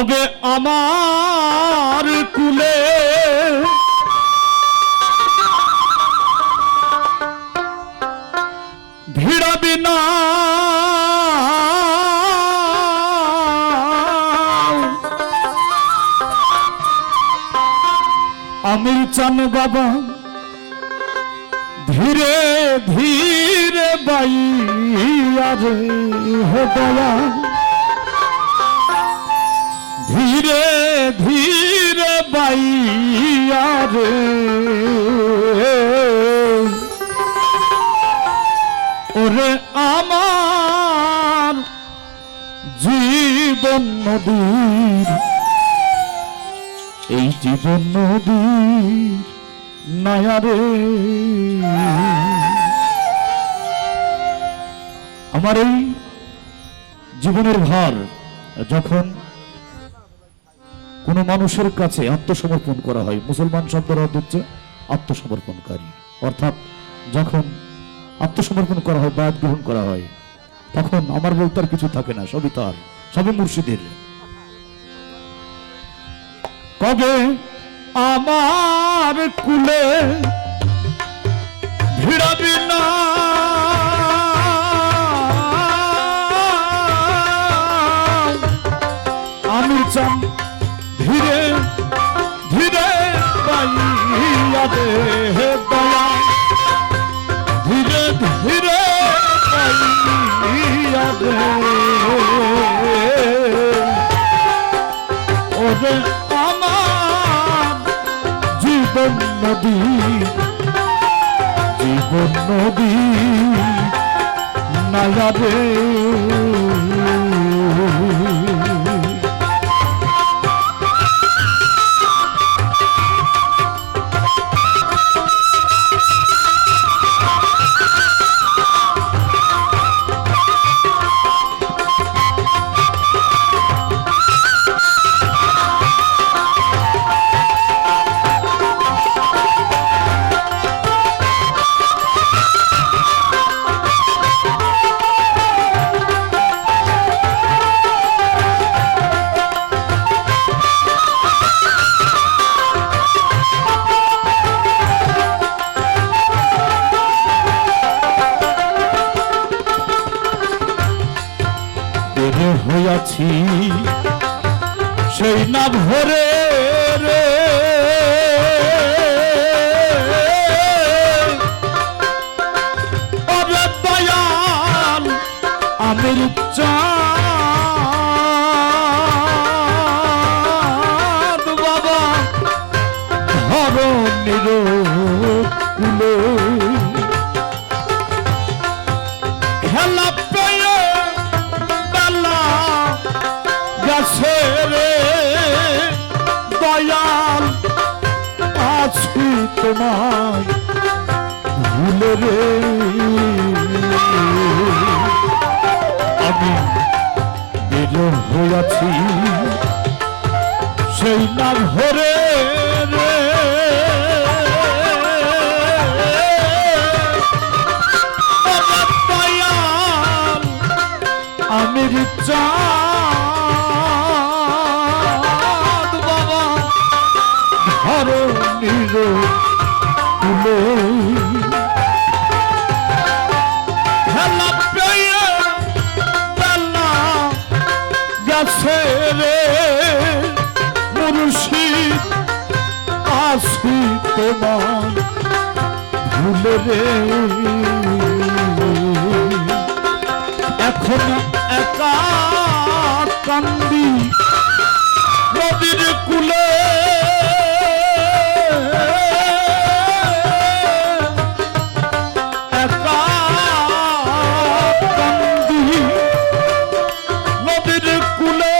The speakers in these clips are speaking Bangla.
কবে আমার কুলে ভিড়াবি না আমির চান বাবা ধীরে ধীরে বাইয়া রে হে দয়া ধীরে ধীরে বাইয়া রে ওরে আমার জীবন নদীর এই জীবন নদীর নায়ারে আমার এই জীবনের ভার যখন কোন মানুষের কাছে আত্মসমর্পণ করা হয়, মুসলমান শব্দের অর্থ হচ্ছে আত্মসমর্পণকারী, অর্থাৎ যখন আত্মসমর্পণ করা হয়, বায়াত গ্রহণ করা হয়, তখন আমার বলতে আর কিছু থাকে না, সবই তার, সবই মুর্শিদের। কবে আমার কুলে ভিড়াবি না আমি চান ধীরে ধীরে বাইয়া দে দয়া ধীরে ধীরে বাইয়া দে ওরে আমার জীবন নদী জীবন নদী নায়া রে হইয়াছি সেই না ভরে রে অরে দয়াল আমির চাঁদ বাবা ধরণীর কুলে খেলা পেয়ে গেছে রে দয়াল আছি তোমায় ভুলে রে আমি বের হইয়াছি সেই না ঘরে রে দয়াল আমির চাঁদ বাবা ধরণীর কুলে খেলা পেয়ে বেলা গেছে রে মুর্শিদ আসি তোমার ভুলে রে এখন একা কান্দি নদীর কুলে একা কান্দি নদীর কুলে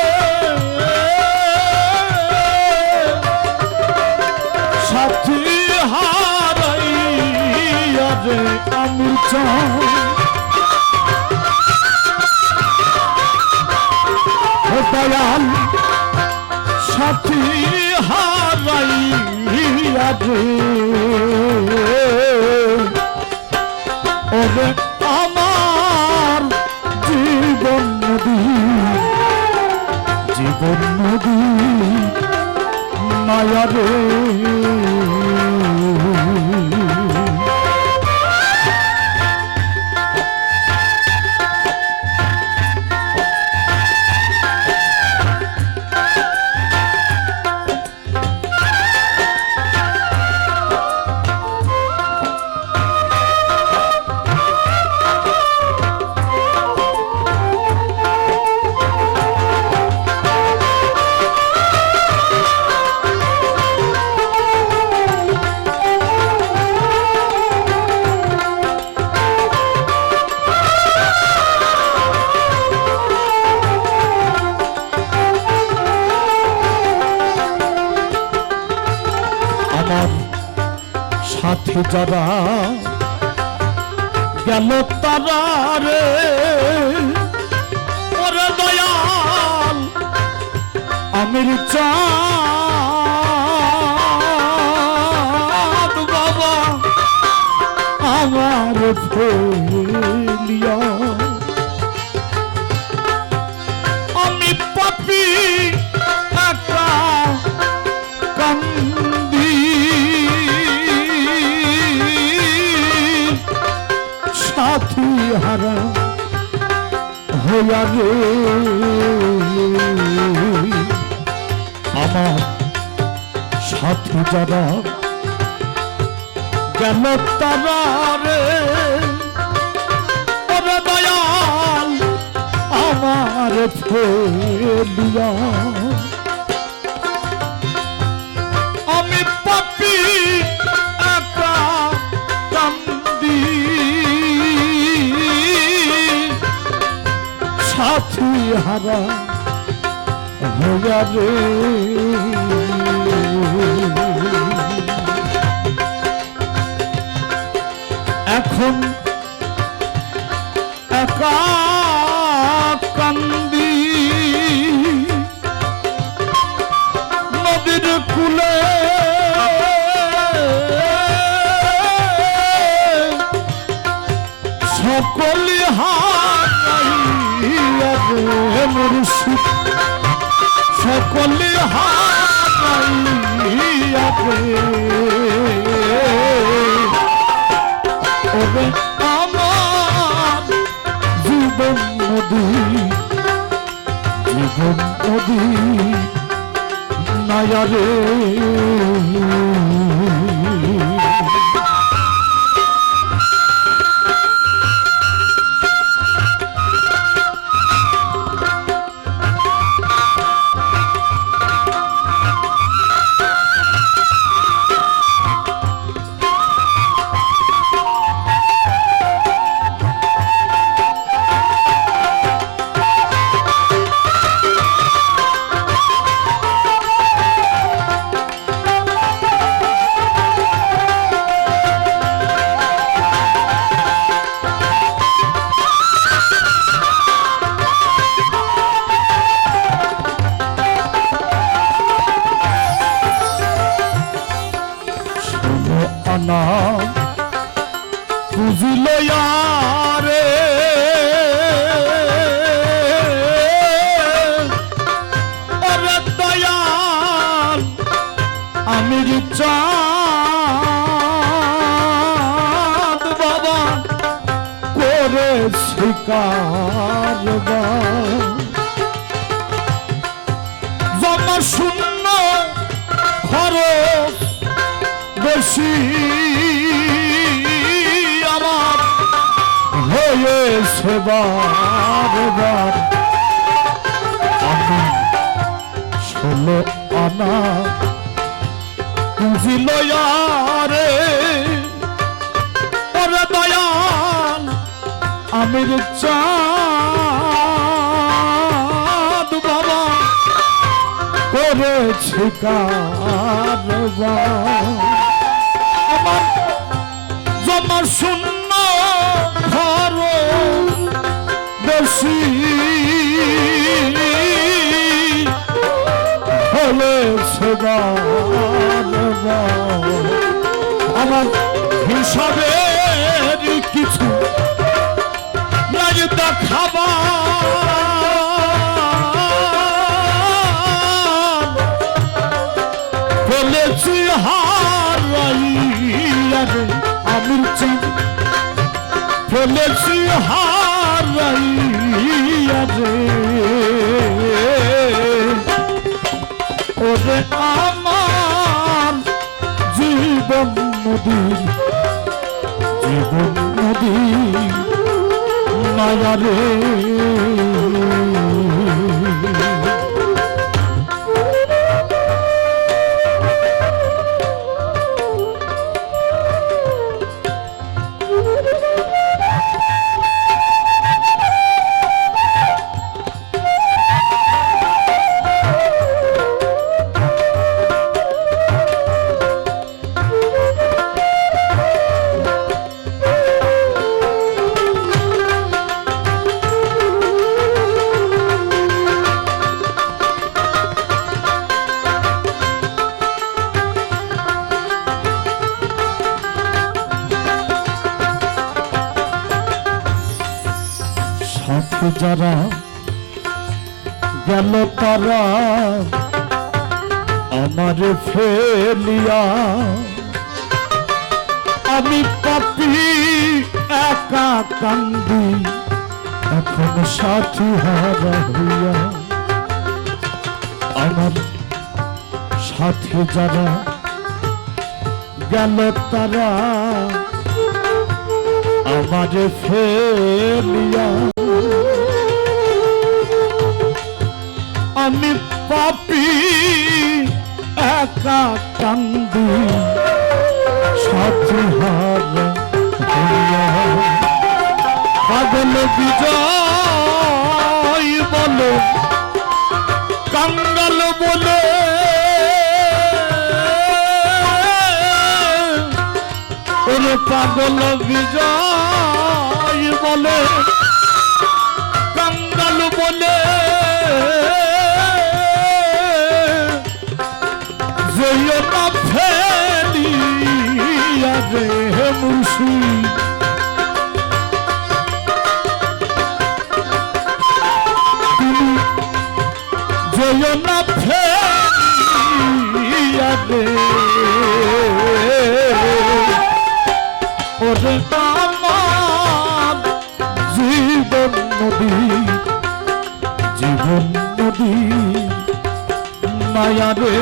সাথী হারাইয়া রে আমি চাই দয়াল সাথী হারাইয়া রে ওরে আমার জীবন নদী জীবন নদী সাথী যারা গেল তারা রে ওরে দয়াল আমির চাঁদ বাবা আমার ফেলিয়া আমি পাপী একা কান্দি সাথী হারা হইয়া রে আমার সাথী যারা গেল তারা রে ওরে দয়াল আমার ফেলিয়া আমি পাপী একা কান্দি সাথী হারা হইয়া রে এখন একা কান্দি নদীর কূলে সকলি হারাইয়া রে মুর্শিদ সকলি হারাইয়া রে ওরে আমার জীবন নদী নায়া রে আনা বুঝিল রে ওরে দয়াল আমির চাঁদ বাবা করে শিকার জমা শূন্য খরচ বেশি আমার হয়েছে বারবার আমি 16 আনা বুঝিল রে ওরে দয়াল আমির চাঁদ বাবা করেছি কারবার আমার জমা শূন্য ঘর বেশি হয়েছে আমার হিসাবের কিছু নাই দেখাবার বলেছি হারাইয়া রে আমির চাঁদ বলেছি হারাইয়া রে ওরে আমার জীবন নদীর মায়া রে সাথে যারা গেল তারা আমারে ফেলিয়া, আমি পাপী একা কান্দি এখন সাথী হারা হইয়া। আমার সাথে যারা গেল তারা আমারে ফেলিয়া, আমি পাপী একা কান্দি সাথী হারা হইয়া। পাগল বিজয় বলে কাঙ্গাল বলে, ওরে পাগল বিজয় বলে কাঙ্গাল বলে, যেও না ফেলিয়া রে মুর্শিদ, তুমি যেও না ফেলিয়া রে। ওরে আমার জীবন নদী, জীবন নদী মায়া রে,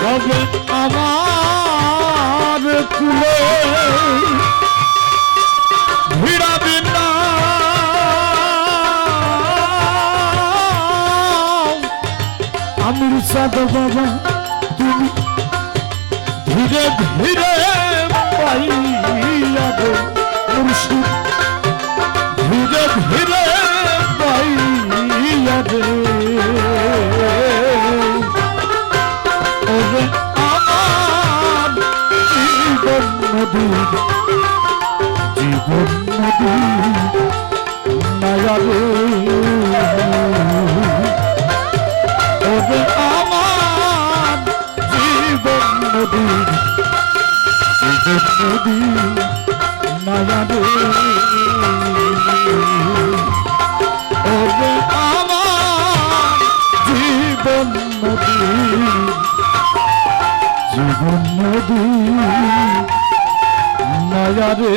তবে আমার কুলে ভিড়াবি না, আমির সাদ বাবা তুমি ধীরে ধীরে পাইয়া রে মুর্শিদ, ধীরে ধীরে পাইয়া রে। ওরে আমার জীবন নদী, জীবন নদী মায়া রে, ওরে আমার জীবন নদী, জীবন নদী মায়া রে, ওরে আমার জীবন নদী, জীবন নদী মায়া রে।